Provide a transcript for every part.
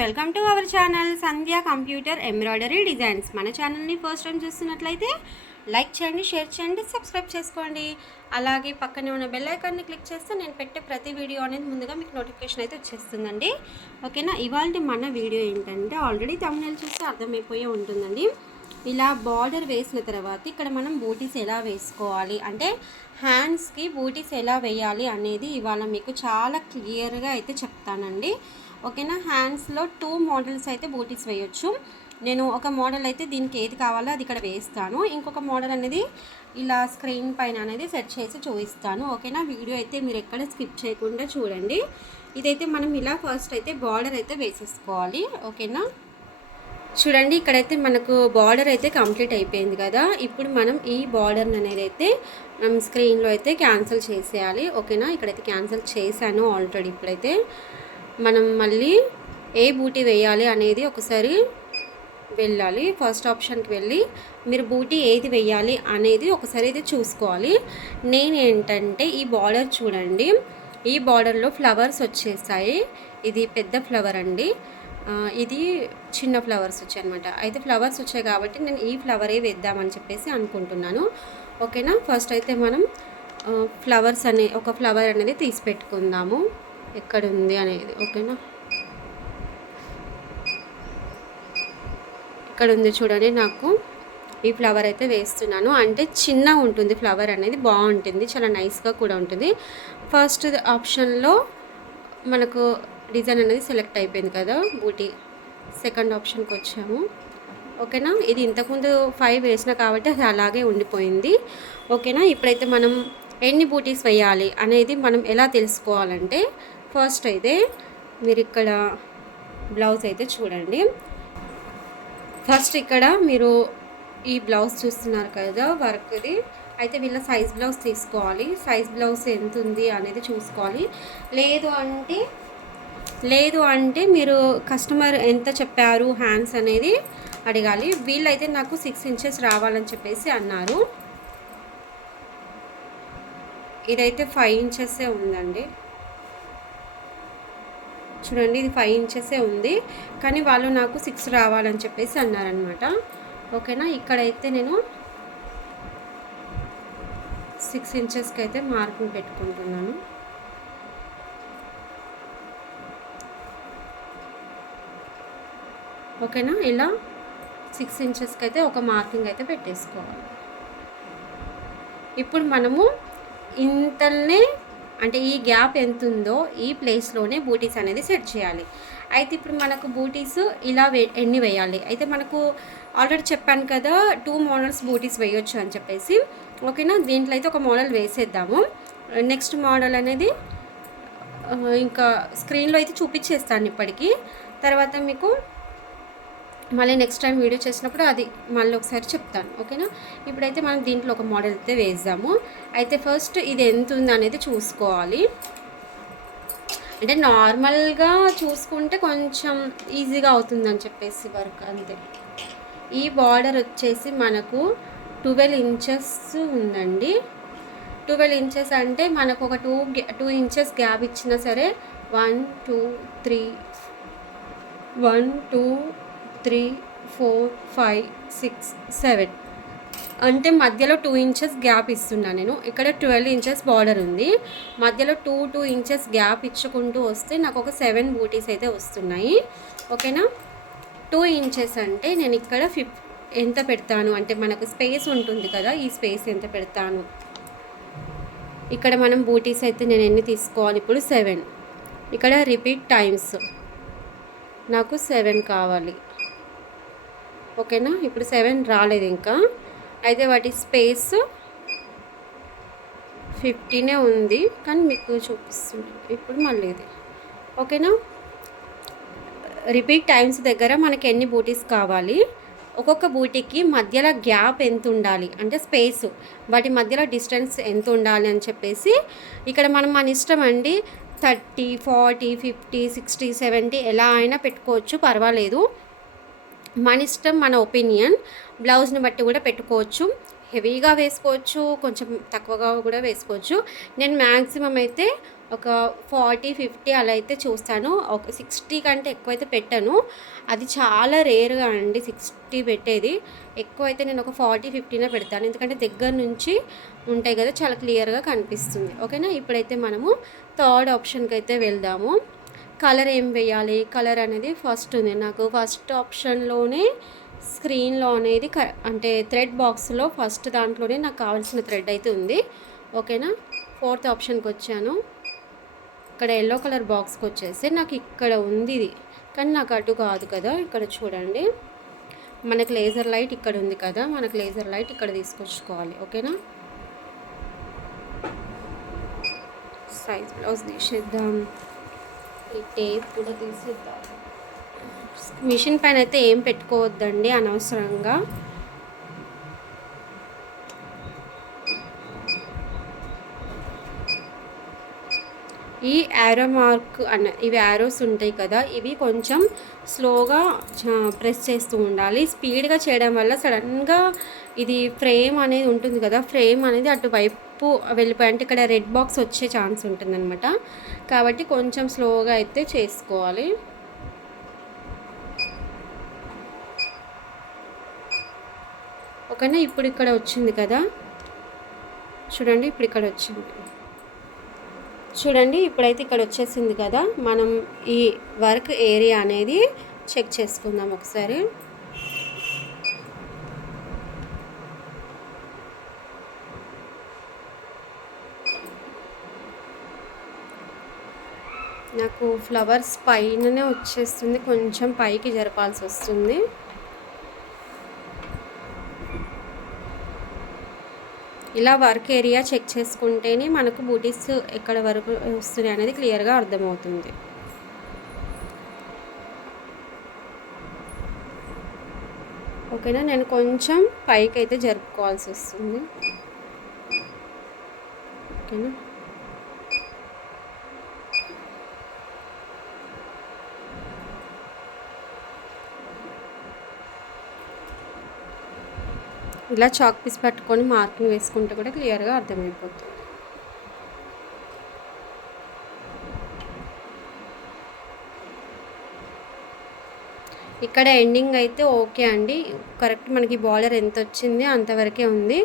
Welcome to our channel Sandhya computer embroidery designs. మన ఛానల్ని first time చూస్తున్నట్లయితే like చేయండి, షేర్ చేయండి, సబ్స్క్రైబ్ చేసుకోండి. అలాగే పక్కనే ఉన్న బెల్ ఐకాన్ని క్లిక్ చేస్తే నేను పెట్టే ప్రతి వీడియో అనేది ముందుగా మీకు నోటిఫికేషన్ అయితే వచ్చేస్తుందండి. ఓకేనా, ఇవాళ మన వీడియో ఏంటంటే ఆల్రెడీ థంబ్నెయిల్ చూస్తే అర్థమైపోయే ఉంటుందండి. ఇలా బార్డర్ వేసిన తర్వాత ఇక్కడ మనం బూటీస్ ఎలా వేసుకోవాలి అంటే హ్యాండ్స్కి బూటీస్ ఎలా వేయాలి అనేది ఇవాళ మీకు చాలా క్లియర్గా అయితే చెప్తానండి. ఓకేనా, హ్యాండ్స్లో 2 మోడల్స్ అయితే బూటీస్ వేయొచ్చు. నేను ఒక మోడల్ అయితే దీనికి ఏది కావాలో అది ఇక్కడ వేస్తాను, ఇంకొక మోడల్ అనేది ఇలా స్క్రీన్ పైన అనేది సెట్ చేసి చూపిస్తాను. ఓకేనా, వీడియో అయితే మీరు ఎక్కడ స్కిప్ చేయకుండా చూడండి. ఇదైతే మనం ఇలా ఫస్ట్ అయితే బార్డర్ అయితే వేసేసుకోవాలి. ఓకేనా, చూడండి ఇక్కడైతే మనకు బార్డర్ అయితే కంప్లీట్ అయిపోయింది కదా. ఇప్పుడు మనం ఈ బార్డర్ అనేది అయితే మనం స్క్రీన్లో అయితే క్యాన్సిల్ చేసేయాలి. ఓకేనా, ఇక్కడైతే క్యాన్సిల్ చేశాను ఆల్రెడీ. ఇప్పుడైతే మనం మళ్ళీ ఏ బూటీ వేయాలి అనేది ఒకసారి వెళ్ళాలి. ఫస్ట్ ఆప్షన్కి వెళ్ళి మీరు బూటీ ఏది వేయాలి అనేది ఒకసారి అయితే చూసుకోవాలి. నేనేంటంటే ఈ బార్డర్ చూడండి, ఈ బార్డర్లో ఫ్లవర్స్ వచ్చేసాయి. ఇది పెద్ద ఫ్లవర్ అండి, ఇది చిన్న ఫ్లవర్స్ వచ్చాయి అనమాట. అయితే ఫ్లవర్స్ వచ్చాయి కాబట్టి నేను ఈ ఫ్లవరే వేద్దామని చెప్పేసి అనుకుంటున్నాను. ఓకేనా, ఫస్ట్ అయితే మనం ఫ్లవర్స్ ఒక ఫ్లవర్ అనేది తీసి పెట్టుకుందాము ఎక్కడుంది అనేది. ఓకేనా, ఇక్కడ ఉంది చూడండి. నాకు ఈ ఫ్లవర్ అయితే వేస్తున్నాను, అంటే చిన్న ఉంటుంది ఫ్లవర్ అనేది, బాగుంటుంది, చాలా నైస్గా కూడా ఉంటుంది. ఫస్ట్ ఆప్షన్లో మనకు డిజైన్ అనేది సెలెక్ట్ అయిపోయింది కదా బూటీ. సెకండ్ ఆప్షన్కి వచ్చాము. ఓకేనా, ఇది ఇంతకుముందు 5 వేసిన కాబట్టి అది అలాగే ఉండిపోయింది. ఓకేనా, ఇప్పుడైతే మనం ఎన్ని బూటీస్ వేయాలి అనేది మనం ఎలా తెలుసుకోవాలంటే ఫస్ట్ అయితే మీరు ఇక్కడ బ్లౌజ్ అయితే చూడండి. ఫస్ట్ ఇక్కడ మీరు ఈ బ్లౌజ్ చూస్తున్నారు కదా వర్క్ది, అయితే వీళ్ళ సైజ్ బ్లౌజ్ తీసుకోవాలి. సైజ్ బ్లౌజ్ ఎంత ఉంది అనేది చూసుకోవాలి. లేదు అంటే మీరు కస్టమర్ ఎంత చెప్పారు హ్యాండ్స్ అనేది అడగాలి. వీళ్ళైతే నాకు 6 ఇంచెస్ రావాలని చెప్పేసి అన్నారు. ఇదైతే 5 ఇంచెసే ఉందండి. చూడండి, ఇది 5 ఇంచెసే ఉంది, కానీ వాళ్ళు నాకు 6 రావాలని చెప్పేసి అన్నారనమాట. ఓకేనా, ఇక్కడైతే నేను 6 ఇంచెస్కి అయితే మార్కింగ్ పెట్టుకుంటున్నాను. ఓకేనా, ఇలా 6 ఇంచెస్కి అయితే ఒక మార్కింగ్ అయితే పెట్టేసుకోవాలి. ఇప్పుడు మనము ఇంతల్నే అంటే ఈ గ్యాప్ ఎంత ఉందో ఈ ప్లేస్లోనే బూటీస్ అనేది సెట్ చేయాలి. అయితే ఇప్పుడు మనకు బూటీస్ ఇలా ఎన్ని వేయాలి అయితే మనకు ఆల్రెడీ చెప్పాను కదా 2 మోడల్స్ బూటీస్ వేయొచ్చు అని చెప్పేసి. ఓకేనా, దీంట్లో అయితే ఒక మోడల్ వేసేద్దాము. నెక్స్ట్ మోడల్ అనేది ఇంకా స్క్రీన్లో అయితే చూపించేస్తాను ఇప్పటికీ. తర్వాత మీకు మళ్ళీ నెక్స్ట్ టైం వీడియో చేసినప్పుడు అది మళ్ళీ ఒకసారి చెప్తాను. ఓకేనా, ఇప్పుడైతే మనం దీంట్లో ఒక మోడల్ అయితే వేద్దాము. అయితే ఫస్ట్ ఇది ఎంత ఉంది అనేది చూసుకోవాలి. అంటే నార్మల్గా చూసుకుంటే కొంచెం ఈజీగా అవుతుందని చెప్పేసి వర్క్ అంతే. ఈ బార్డర్ వచ్చేసి మనకు 12 ఇంచెస్ ఉందండి. 12 ఇంచెస్ అంటే మనకు ఒక 2 ఇంచెస్ గ్యాప్ ఇచ్చినా సరే 1 2 3 1 2 3 4 5 6 7 అంటే మధ్యలో 2 ఇంచెస్ గ్యాప్ ఇస్తున్నాను నేను. ఇక్కడ 12 ఇంచెస్ బార్డర్ ఉంది, మధ్యలో 2 ఇంచెస్ గ్యాప్ ఇచ్చుకుంటూ వస్తే నాకు ఒక 7 బూటీస్ అయితే వస్తున్నాయి. ఓకేనా, 2 ఇంచెస్ అంటే నేను ఇక్కడ ఎంత పెడతాను అంటే మనకు స్పేస్ ఉంటుంది కదా, ఈ స్పేస్ ఎంత పెడతాను. ఇక్కడ మనం బూటీస్ అయితే నేను ఎన్ని తీసుకోవాలి ఇప్పుడు 7. ఇక్కడ రిపీట్ టైమ్స్ నాకు 7 కావాలి. ఓకేనా, ఇప్పుడు 7 రాలేదు ఇంకా. అయితే వాటి స్పేస్ 15 ఉంది, కానీ మీకు చూపిస్తుంది ఇప్పుడు మళ్ళీ ఇది. ఓకేనా, రిపీట్ టైమ్స్ దగ్గర మనకి ఎన్ని బూటీస్ కావాలి, ఒక్కొక్క బూటీకి మధ్యలో గ్యాప్ ఎంత ఉండాలి అంటే స్పేస్, వాటి మధ్యలో డిస్టెన్స్ ఎంత ఉండాలి అని చెప్పేసి ఇక్కడ మనం మన ఇష్టం అండి. 30 40 50 60 70 ఎలా అయినా పెట్టుకోవచ్చు, పర్వాలేదు. మన ఇష్టం, మన ఒపీనియన్. బ్లౌజ్ని బట్టి కూడా పెట్టుకోవచ్చు. హెవీగా వేసుకోవచ్చు, కొంచెం తక్కువగా కూడా వేసుకోవచ్చు. నేను మ్యాక్సిమం అయితే ఒక 40, 50 అలా అయితే చూస్తాను. ఒక 60 కంటే ఎక్కువైతే పెట్టను. అది చాలా రేర్‌గా అండి 60 పెట్టేది. ఎక్కువైతే నేను ఒక 40, 50నే పెడతాను. ఎందుకంటే దగ్గర నుంచి ఉంటాయి కదా, చాలా క్లియర్‌గా కనిపిస్తుంది. ఓకేనా. ఇప్పుడైతే మనము థర్డ్ ఆప్షన్‌కైతే వెళ్దాము. కలర్ ఏం వేయాలి? కలర్ అనేది ఫస్ట్ ఉంది. నాకు ఫస్ట్ ఆప్షన్‌లోనే స్క్రీన్‌లో అనేది అంటే థ్రెడ్ బాక్స్‌లో ఫస్ట్ దాంట్లోనే నాకు కావాల్సిన థ్రెడ్ అయితే ఉంది. ఓకేనా. ఫోర్త్ ఆప్షన్‌కొచ్చాను. ఇక్కడ యెల్లో కలర్ బాక్స్‌కొచ్చేసి నాకు ఇక్కడ ఉంది ఇది. కానీ నాకు అటు కాదు కదా. ఇక్కడ చూడండి, మనకు లేజర్ లైట్ ఇక్కడ ఉంది కదా, మనకు లేజర్ లైట్ ఇక్కడ తీసుకొచ్చుకోవాలి. ఓకేనా. సైజ్ బ్లౌజ్ తీసేద్దాం. ఈ టేప్ కూడా తీసేద్దాం. మిషన్ పైన అయితే ఏం పెట్టుకోవద్దండి అనవసరంగా. ఈ యారో మార్క్ ఇవి యారోస్ ఉంటాయి కదా, ఇవి కొంచెం స్లోగా ప్రెస్ చేస్తూ ఉండాలి. స్పీడ్గా చేయడం వల్ల సడన్గా ఇది ఫ్రేమ్ అనేది ఉంటుంది కదా, ఫ్రేమ్ అనేది అటువైపు వెళ్ళిపోయి అంటే ఇక్కడ రెడ్ బాక్స్ వచ్చే ఛాన్స్ ఉంటుందన్నమాట. కాబట్టి కొంచెం స్లోగా అయితే చేసుకోవాలి. ఓకేనా. ఇప్పుడు ఇక్కడ వచ్చింది కదా, చూడండి. ఇప్పుడు ఇక్కడ వచ్చింది చూడండి. ఇప్పుడైతే ఇక్కడ వచ్చేసింది కదా, మనం ఈ వర్క్ ఏరియా అనేది చెక్ చేసుకుందాం ఒకసారి. నాకు ఫ్లవర్స్ పైననే వచ్చేస్తుంది, కొంచెం పైకి జరపాల్సి వస్తుంది. ఇలా వర్క్ ఏరియా చెక్ చేసుకుంటేనే మనకు బూటీస్ ఎక్కడ వరకు వస్తున్నాయి అనేది క్లియర్గా అర్థమవుతుంది. ఓకేనా. నేను కొంచెం పైకి అయితే జరుపుకోవాల్సి వస్తుంది. ఓకేనా. ఇలా చాక్ పీస్ పట్టుకొని మార్కింగ్ వేసుకుంటే కూడా క్లియర్గా అర్థమైపోతుంది. ఇక్కడ ఎండింగ్ అయితే ఓకే అండి, కరెక్ట్. మనకి బార్డర్ ఎంత వచ్చింది అంతవరకే ఉంది.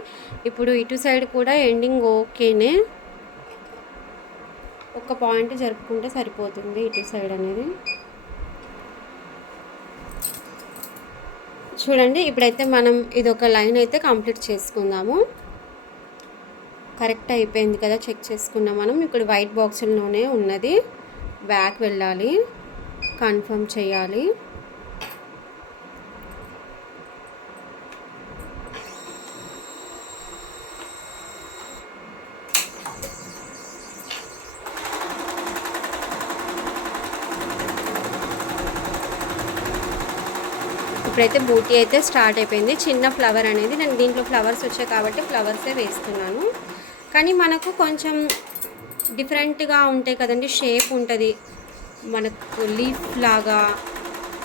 ఇప్పుడు ఇటు సైడ్ కూడా ఎండింగ్ ఓకేనే, ఒక పాయింట్ జరుపుకుంటే సరిపోతుంది ఇటు సైడ్ అనేది. చూడండి. ఇప్పుడైతే మనం ఇది ఒక లైన్ అయితే కంప్లీట్ చేసుకుందాము. కరెక్ట్ అయిపోయింది కదా, చెక్ చేసుకున్నాం మనం. ఇక్కడ వైట్ బాక్సుల్లోనే ఉన్నది, బ్యాక్ వెళ్ళాలి, కన్ఫర్మ్ చేయాలి. ఇప్పుడైతే బూటీ అయితే స్టార్ట్ అయిపోయింది. చిన్న ఫ్లవర్ అనేది, నేను దీంట్లో ఫ్లవర్స్ వచ్చాయి కాబట్టి ఫ్లవర్సే వేస్తున్నాను. కానీ మనకు కొంచెం డిఫరెంట్గా ఉంటాయి కదండి, షేప్ ఉంటుంది మనకు, లీఫ్ లాగా,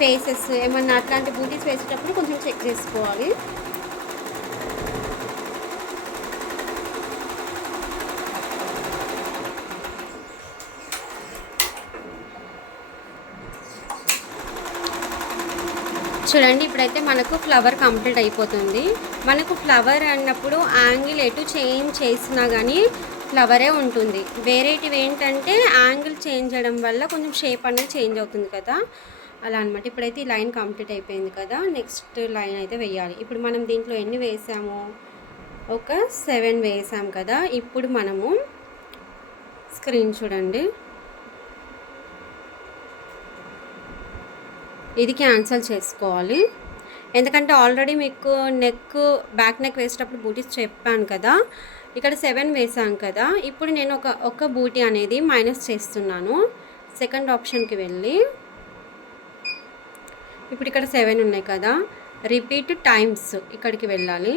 ఫేసెస్ ఏమన్నా అట్లాంటి బూటీస్ వేసేటప్పుడు కొంచెం చెక్ చేసుకోవాలి. చూడండి. ఇప్పుడైతే మనకు ఫ్లవర్ కంప్లీట్ అయిపోతుంది. మనకు ఫ్లవర్ అన్నప్పుడు యాంగిల్ ఎటు చేంజ్ చేసినా కానీ ఫ్లవరే ఉంటుంది. వేరేటివి ఏంటంటే యాంగిల్ చేంజ్ చేయడం వల్ల కొంచెం షేప్ అనేది చేంజ్ అవుతుంది కదా, అలా అనమాట. ఇప్పుడైతే ఈ లైన్ కంప్లీట్ అయిపోయింది కదా, నెక్స్ట్ లైన్ అయితే వేయాలి. ఇప్పుడు మనం దీంట్లో ఎన్ని వేసాము? ఒక 7 వేసాం కదా. ఇప్పుడు మనము స్క్రీన్ చూడండి, ఇది క్యాన్సిల్ చేసుకోవాలి. ఎందుకంటే ఆల్రెడీ మీకు బ్యాక్ నెక్ వేసేటప్పుడు బూటీస్ చెప్పాను కదా, ఇక్కడ 7 వేసాం కదా. ఇప్పుడు నేను ఒక బూటీ అనేది మైనస్ చేస్తున్నాను. సెకండ్ ఆప్షన్కి వెళ్ళి ఇప్పుడు ఇక్కడ 7 ఉన్నాయి కదా, రిపీట్ టైమ్స్ ఇక్కడికి వెళ్ళాలి.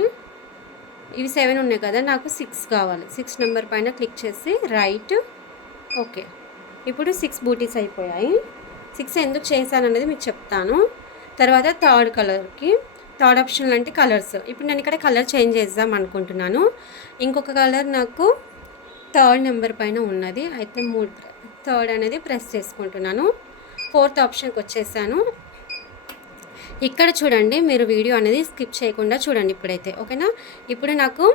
ఇవి 7 ఉన్నాయి కదా, నాకు 6 కావాలి. 6 నెంబర్ పైన క్లిక్ చేసి రైట్. ఓకే. ఇప్పుడు 6 బూటీస్ అయిపోయాయి. 6 ఎందుకు చేశాను అనేది మీకు చెప్తాను తర్వాత. థర్డ్ ఆప్షన్ అంటే కలర్స్. ఇప్పుడు నేను ఇక్కడ కలర్ చేంజ్ చేద్దాం అనుకుంటున్నాను. ఇంకొక కలర్ నాకు థర్డ్ నెంబర్ పైన ఉన్నది. అయితే థర్డ్ అనేది ప్రెస్ చేసుకుంటున్నాను. ఫోర్త్ ఆప్షన్కి వచ్చేసాను. ఇక్కడ చూడండి, మీరు వీడియో అనేది స్కిప్ చేయకుండా చూడండి ఇప్పుడైతే, ఓకేనా. ఇప్పుడు నాకు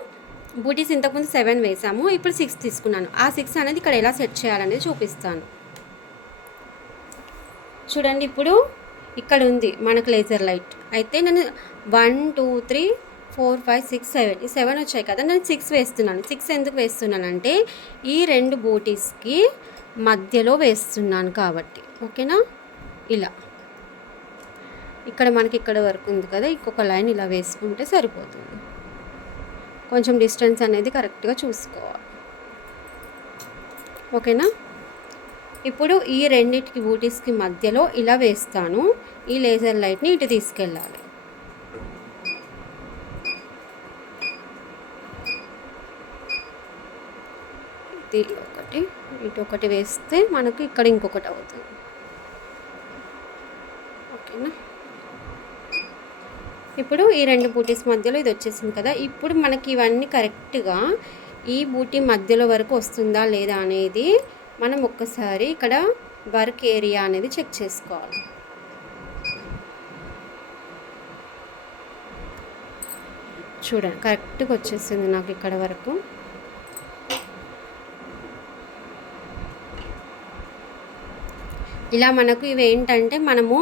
బూటీస్ ఇంతకుముందు 7 వేసాము, ఇప్పుడు 6 తీసుకున్నాను. ఆ 6 అనేది ఇక్కడ ఎలా సెట్ చేయాలనేది చూపిస్తాను. చూడండి, ఇప్పుడు ఇక్కడ ఉంది మనకు లేజర్ లైట్. అయితే నేను 1 2 3 4 5 6 7 ఈ 7 వచ్చాయి కదా, నేను 6 వేస్తున్నాను. 6 ఎందుకు వేస్తున్నానంటే ఈ 2 బూటీస్కి మధ్యలో వేస్తున్నాను కాబట్టి, ఓకేనా. ఇలా ఇక్కడ మనకి ఇక్కడ వరకు ఉంది కదా, ఇంకొక లైన్ ఇలా వేసుకుంటే సరిపోతుంది. కొంచెం డిస్టెన్స్ అనేది కరెక్ట్గా చూసుకోవాలి, ఓకేనా. ఇప్పుడు ఈ రెండింటికి బూటీస్కి మధ్యలో ఇలా వేస్తాను. ఈ లేజర్ లైట్ని ఇటు తీసుకెళ్ళాలి. ఇది ఒకటి, ఇటు ఒకటి వేస్తే మనకు ఇక్కడ ఇంకొకటి అవుతుంది, ఓకేనా. ఇప్పుడు ఈ 2 బూటీస్ మధ్యలో ఇది వచ్చేసింది కదా. ఇప్పుడు మనకి ఇవన్నీ కరెక్ట్గా ఈ బూటీ మధ్యలో వరకు వస్తుందా లేదా అనేది మనం ఒక్కసారి ఇక్కడ వర్క్ ఏరియా అనేది చెక్ చేసుకోవాలి. చూడండి, కరెక్ట్గా వచ్చేసింది నాకు ఇక్కడ వరకు. ఇలా మనకు ఇవి ఏంటంటే మనము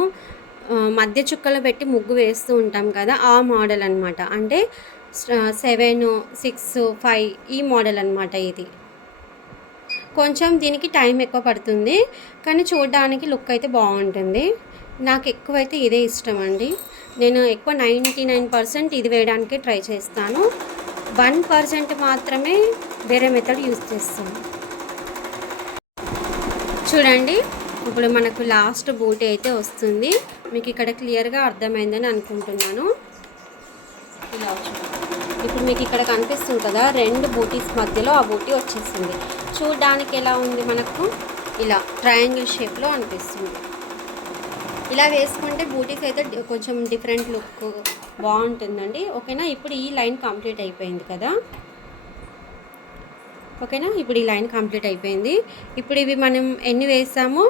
మధ్య చుక్కలు పెట్టి ముగ్గు వేస్తూ ఉంటాం కదా, ఆ మోడల్ అనమాట. అంటే 7 6 5 ఈ మోడల్ అనమాట. ఇది కొంచెం దీనికి టైం ఎక్కువ పడుతుంది, కానీ చూడడానికి లుక్ అయితే బాగుంటుంది. నాకు ఎక్కువైతే ఇదే ఇష్టం అండి. నేను ఎక్కువ 99% ఇది వేయడానికి ట్రై చేస్తాను. 1% మాత్రమే వేరే మెథడ్ యూజ్ చేస్తాను. చూడండి, ఇప్పుడు మనకు లాస్ట్ బూటీ అయితే వస్తుంది. మీకు ఇక్కడ క్లియర్గా అర్థమైందని అనుకుంటున్నాను. ఇలా ఇప్పుడు మీకు ఇక్కడ కనిపిస్తుంది కదా, 2 బూటీస్ మధ్యలో ఆ బూటీ వచ్చేసింది. చూడడానికి ఎలా ఉంది, మనకు ఇలా ట్రయాంగిల్ షేప్లో అనిపిస్తుంది. ఇలా వేసుకుంటే బూటీస్ అయితే కొంచెం డిఫరెంట్ లుక్ బాగుంటుందండి, ఓకేనా. ఇప్పుడు ఈ లైన్ కంప్లీట్ అయిపోయింది కదా, ఓకేనా. ఇప్పుడు ఈ లైన్ కంప్లీట్ అయిపోయింది. ఇప్పుడు ఇవి మనం ఎన్ని వేసాము,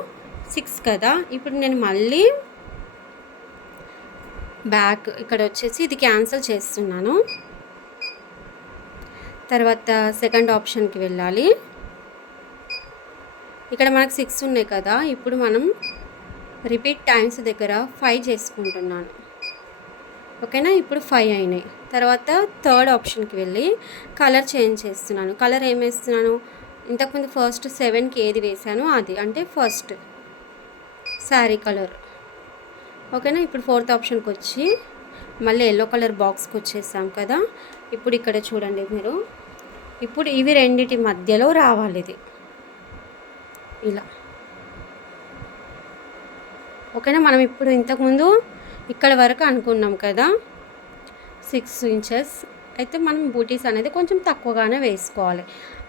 6 కదా. ఇప్పుడు నేను మళ్ళీ బ్యాక్ ఇక్కడ వచ్చేసి ఇది క్యాన్సిల్ చేస్తున్నాను. తర్వాత సెకండ్ ఆప్షన్కి వెళ్ళాలి. ఇక్కడ మనకు 6 ఉన్నాయి కదా, ఇప్పుడు మనం రిపీట్ టైమ్స్ దగ్గర 5 చేసుకుంటున్నాను, ఓకేనా. ఇప్పుడు 5 అయినాయి. తర్వాత థర్డ్ ఆప్షన్కి వెళ్ళి కలర్ చేంజ్ చేస్తున్నాను. కలర్ ఏం వేస్తున్నాను, ఇంతకుముందు ఫస్ట్ 7కి ఏది వేసానో అది, అంటే ఫస్ట్ శారీ కలర్, ఓకేనా. ఇప్పుడు ఫోర్త్ ఆప్షన్కి వచ్చి మళ్ళీ ఎల్లో కలర్ బాక్స్కి వచ్చేసాం కదా. ఇప్పుడు ఇక్కడ చూడండి మీరు, ఇప్పుడు ఇవి రెండిటి మధ్యలో రావాలి ఇది ఇలా, ఓకేనా. మనం ఇప్పుడు ఇంతకుముందు ఇక్కడ వరకు అనుకున్నాం కదా 6 ఇంచెస్. అయితే మనం బూటీస్ అనేది కొంచెం తక్కువగానే వేసుకోవాలి.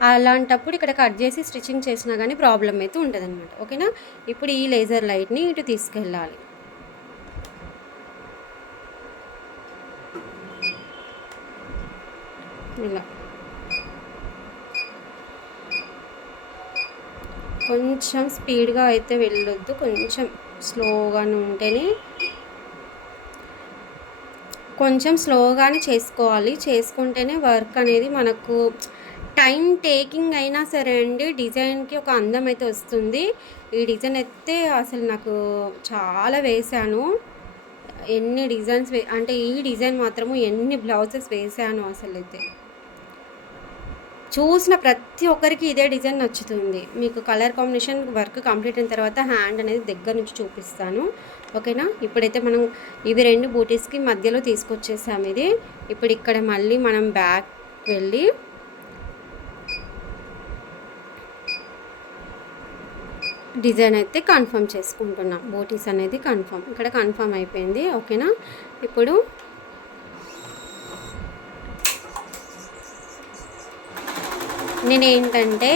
అలాంటప్పుడు ఇక్కడ కట్ చేసి స్టిచ్చింగ్ చేసినా కానీ ప్రాబ్లం అయితే ఉంటుందన్నమాట, ఓకేనా. ఇప్పుడు ఈ లేజర్ లైట్ని ఇటు తీసుకెళ్ళాలి. ఇలా కొంచెం స్పీడ్గా అయితే వెళ్ళొద్దు, కొంచెం స్లోగానే ఉంటేనే, కొంచెం స్లోగానే చేసుకోవాలి. చేసుకుంటేనే వర్క్ అనేది మనకు టైం టేకింగ్ అయినా సరే అండి, డిజైన్కి ఒక అందం అయితే వస్తుంది. ఈ డిజైన్ అయితే అసలు నాకు చాలా వేశాను, ఎన్ని డిజైన్స్ అంటే ఈ డిజైన్ మాత్రము ఎన్ని బ్లౌజెస్ వేసాను అసలు. అయితే చూసిన ప్రతి ఒక్కరికి ఇదే డిజైన్ నచ్చుతుంది. మీకు కలర్ కాంబినేషన్ వర్క్ కంప్లీట్ అయిన తర్వాత హ్యాండ్ అనేది దగ్గర నుంచి చూపిస్తాను, ఓకేనా. ఇప్పుడైతే మనం ఇవి 2 బూటీస్కి మధ్యలో తీసుకొచ్చేసాము ఇది. ఇప్పుడు ఇక్కడ మళ్ళీ మనం బ్యాక్ వెళ్ళి డిజైన్ అయితే కన్ఫర్మ్ చేసుకుంటున్నాం. బూటీస్ అనేది ఇక్కడ కన్ఫర్మ్ అయిపోయింది, ఓకేనా. ఇప్పుడు నేనేంటంటే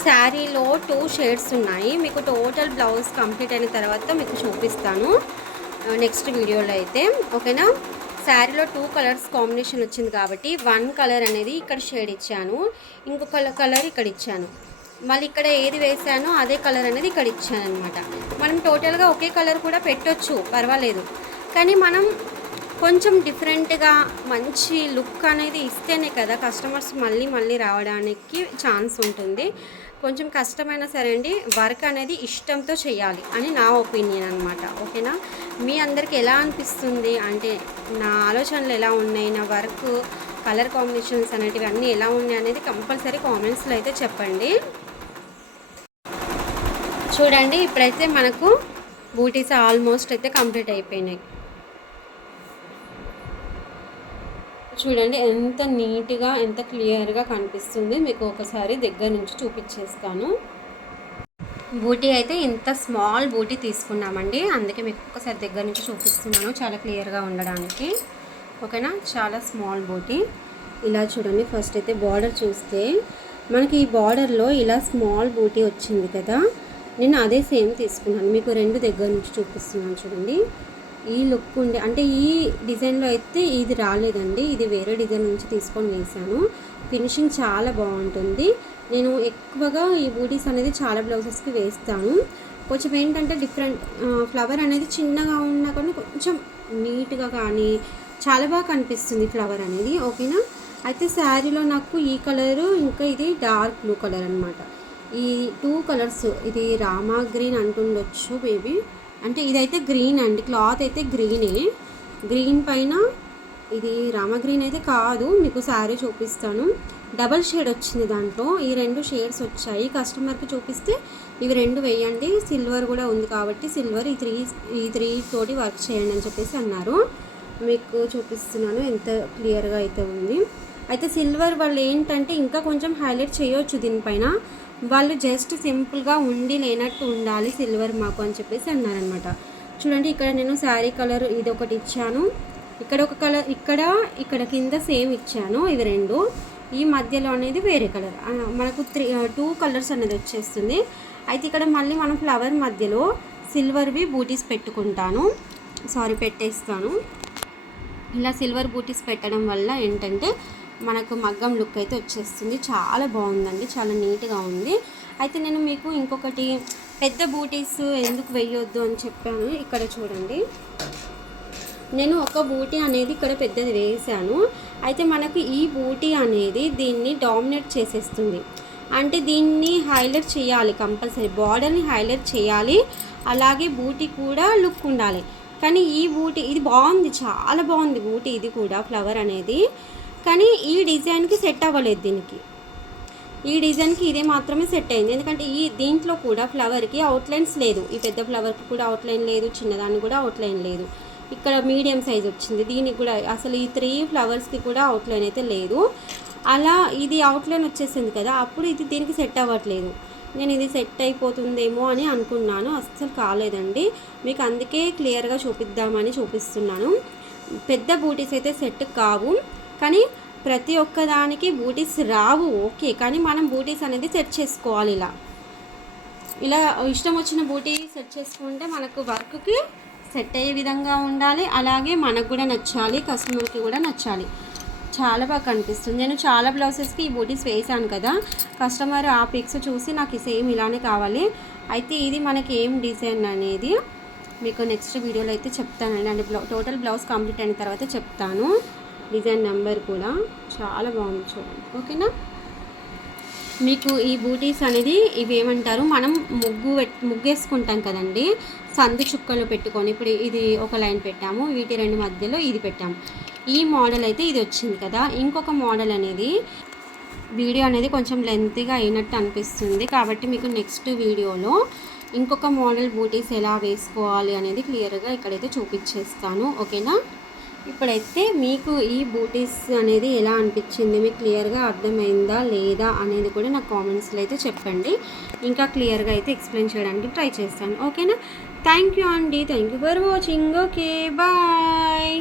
శారీలో 2 షేడ్స్ ఉన్నాయి. మీకు టోటల్ బ్లౌజ్ కంప్లీట్ అయిన తర్వాత మీకు చూపిస్తాను నెక్స్ట్ వీడియోలో అయితే, ఓకేనా. శారీలో 2 కలర్స్ కాంబినేషన్ వచ్చింది కాబట్టి 1 కలర్ అనేది ఇక్కడ షేడ్ ఇచ్చాను, ఇంకొక కలర్ ఇక్కడ ఇచ్చాను, మళ్ళీ ఇక్కడ ఏది వేసానో అదే కలర్ అనేది ఇక్కడ ఇచ్చాను అనమాట. మనం టోటల్గా ఒకే కలర్ కూడా పెట్టొచ్చు, పర్వాలేదు. కానీ మనం కొంచెం డిఫరెంట్గా మంచి లుక్ అనేది ఇస్తేనే కదా కస్టమర్స్ మళ్ళీ మళ్ళీ రావడానికి ఛాన్స్ ఉంటుంది. కొంచెం కష్టమైనా సరే అండి, వర్క్ అనేది ఇష్టంతో చేయాలి అని నా ఒపీనియన్ అనమాట. ఓకేనా? మీ అందరికి ఎలా అనిపిస్తుంది అంటే నా ఆలోచనలు ఎలా ఉన్నాయి, నా వర్క్ కలర్ కాంబినేషన్స్ అనేటివి అన్నీ ఎలా ఉన్నాయి అనేది కంపల్సరీ కామెంట్స్లో అయితే చెప్పండి. చూడండి, ఇప్పుడైతే మనకు బూటీస్ ఆల్మోస్ట్ అయితే కంప్లీట్ అయిపోయినాయి. చూడండి ఎంత నీట్గా ఎంత క్లియర్గా కనిపిస్తుంది. మీకు ఒకసారి దగ్గర నుంచి చూపించేస్తాను. బూటీ అయితే ఇంత స్మాల్ బూటీ తీసుకున్నామండి, అందుకే మీకు ఒకసారి దగ్గర నుంచి చూపిస్తున్నాను చాలా క్లియర్గా ఉండడానికి. ఓకేనా? చాలా స్మాల్ బూటీ. ఇలా చూడండి, ఫస్ట్ అయితే బార్డర్ చూస్తే మనకి ఈ బార్డర్లో ఇలా స్మాల్ బూటీ వచ్చింది కదా, నేను అదే సేమ్ తీసుకున్నాను. మీకు 2 దగ్గర నుంచి చూపిస్తున్నాను చూడండి. ఈ లుక్ ఉండే అంటే ఈ డిజైన్లో అయితే ఇది రాలేదండి, ఇది వేరే డిజైన్ నుంచి తీసుకొని వేసాను. ఫినిషింగ్ చాలా బాగుంటుంది. నేను ఎక్కువగా ఈ బూటీస్ అనేది చాలా బ్లౌజెస్కి వేస్తాను. కొంచెం ఏంటంటే డిఫరెంట్ ఫ్లవర్ అనేది చిన్నగా ఉన్నా కానీ కొంచెం నీట్గా కానీ చాలా బాగా కనిపిస్తుంది ఫ్లవర్ అనేది. ఓకేనా? అయితే శారీలో నాకు ఈ కలరు ఇంకా ఇది డార్క్ బ్లూ కలర్ అనమాట. ఈ 2 కలర్స్, ఇది రామా గ్రీన్ అంటుండొచ్చు మేబీ, అంటే ఇదైతే గ్రీన్ అండి, క్లాత్ అయితే గ్రీనే. గ్రీన్ పైన ఇది రామా గ్రీన్ అయితే కాదు, మీకు శారీ చూపిస్తాను. డబల్ షేడ్ వచ్చింది దాంట్లో, ఈ 2 షేడ్స్ వచ్చాయి. కస్టమర్కి చూపిస్తే ఇవి 2 వేయండి, సిల్వర్ కూడా ఉంది కాబట్టి సిల్వర్ ఈ త్రీ తోటి వర్క్ చేయండి అని చెప్పేసి అన్నారు. మీకు చూపిస్తున్నాను ఎంత క్లియర్గా అయితే ఉంది. అయితే సిల్వర్ వాళ్ళు ఏంటంటే ఇంకా కొంచెం హైలైట్ చేయొచ్చు దీనిపైన, వాళ్ళు జస్ట్ సింపుల్గా ఉండి లేనట్టు ఉండాలి సిల్వర్ మాకు అని చెప్పేసి అన్నారనమాట. చూడండి, ఇక్కడ నేను శారీ కలర్ ఇది ఒకటి ఇచ్చాను, ఇక్కడ ఒక కలర్, ఇక్కడ కింద సేమ్ ఇచ్చాను. ఇవి 2, ఈ మధ్యలో అనేది వేరే కలర్. మనకు 2 కలర్స్ అనేది వచ్చేస్తుంది. అయితే ఇక్కడ మళ్ళీ మనం ఫ్లవర్ మధ్యలో సిల్వర్వి బూటీస్ పెట్టేస్తాను. ఇలా సిల్వర్ బూటీస్ పెట్టడం వల్ల ఏంటంటే మనకు మగ్గం లుక్ అయితే వచ్చేస్తుంది. చాలా బాగుందండి, చాలా నీట్గా ఉంది. అయితే నేను మీకు ఇంకొకటి పెద్ద బూటీస్ ఎందుకు వేయొద్దు అని చెప్పాను. ఇక్కడ చూడండి, నేను ఒక బూటీ అనేది ఇక్కడ పెద్దది వేసాను. అయితే మనకు ఈ బూటీ అనేది దీన్ని డామినేట్ చేసేస్తుంది. అంటే దీన్ని హైలైట్ చేయాలి, కంపల్సరీ బార్డర్ని హైలైట్ చేయాలి, అలాగే బూటీ కూడా లుక్ ఉండాలి. కానీ ఈ బూటీ ఇది బాగుంది, చాలా బాగుంది బూటీ, ఇది కూడా ఫ్లవర్ అనేది. కానీ ఈ డిజైన్కి సెట్ అవ్వలేదు, ఈ డిజైన్కి ఇదే మాత్రమే సెట్ అయింది. ఎందుకంటే దీంట్లో కూడా ఫ్లవర్కి అవుట్లైన్స్ లేదు, ఈ పెద్ద ఫ్లవర్కి కూడా అవుట్లైన్ లేదు, చిన్నదాన్ని కూడా అవుట్లైన్ లేదు. ఇక్కడ మీడియం సైజ్ వచ్చింది, దీనికి కూడా అసలు ఈ 3 ఫ్లవర్స్కి కూడా అవుట్లైన్ అయితే లేదు. అలా ఇది అవుట్లైన్ వచ్చేసింది కదా, అప్పుడు ఇది దీనికి సెట్ అవ్వట్లేదు. నేను ఇది సెట్ అయిపోతుందేమో అని అనుకున్నాను, అస్సలు కాలేదండి. మీకు అందుకే క్లియర్గా చూపిద్దామని చూపిస్తున్నాను. పెద్ద బూటీస్ అయితే సెట్ కావు, కానీ ప్రతి ఒక్కదానికి బూటీస్ రావు, ఓకే. కానీ మనం బూటీస్ అనేది సెట్ చేసుకోవాలి. ఇలా ఇష్టం వచ్చిన బూటీ సెట్ చేసుకుంటే మనకు వర్క్కి సెట్ అయ్యే విధంగా ఉండాలి, అలాగే మనకు కూడా నచ్చాలి, కస్టమర్కి కూడా నచ్చాలి. చాలా బాగా కనిపిస్తుంది. నేను చాలా బ్లౌజెస్కి ఈ బూటీస్ వేసాను కదా, కస్టమర్ ఆ పిక్స్ చూసి నాకు సేమ్ ఇలానే కావాలి. అయితే ఇది మనకి ఏం డిజైన్ అనేది మీకు నెక్స్ట్ వీడియోలో అయితే చెప్తానండి. అంటే టోటల్ బ్లౌజ్ కంప్లీట్ అయిన తర్వాత చెప్తాను. డిజైన్ నెంబర్ కూడా చాలా బాగుంది చూడండి. ఓకేనా? మీకు ఈ బూటీస్ అనేది ఇవి ఏమంటారు, మనం ముగ్గేసుకుంటాం కదండి, సందు చుక్కలు పెట్టుకొని. ఇప్పుడు ఇది ఒక లైన్ పెట్టాము, వీటి 2 మధ్యలో ఇది పెట్టాము. ఈ మోడల్ అయితే ఇది వచ్చింది కదా. ఇంకొక మోడల్ అనేది వీడియో అనేది కొంచెం లెంతీగా అయినట్టు అనిపిస్తుంది, కాబట్టి మీకు నెక్స్ట్ వీడియోలో ఇంకొక మోడల్ బూటీస్ ఎలా వేసుకోవాలి అనేది క్లియర్గా ఇక్కడైతే చూపించేస్తాను. ఓకేనా? ఇప్పుడైతే మీకు ఈ బూటీస్ అనేది ఎలా అనిపించింది, మీకు క్లియర్గా అర్థమైందా లేదా అనేది కూడా నాకు కామెంట్స్లో అయితే చెప్పండి. ఇంకా క్లియర్గా అయితే ఎక్స్ప్లెయిన్ చేయడానికి ట్రై చేస్తాను. ఓకేనా? థ్యాంక్ యూ అండి, thank you for watching. Okay, bye.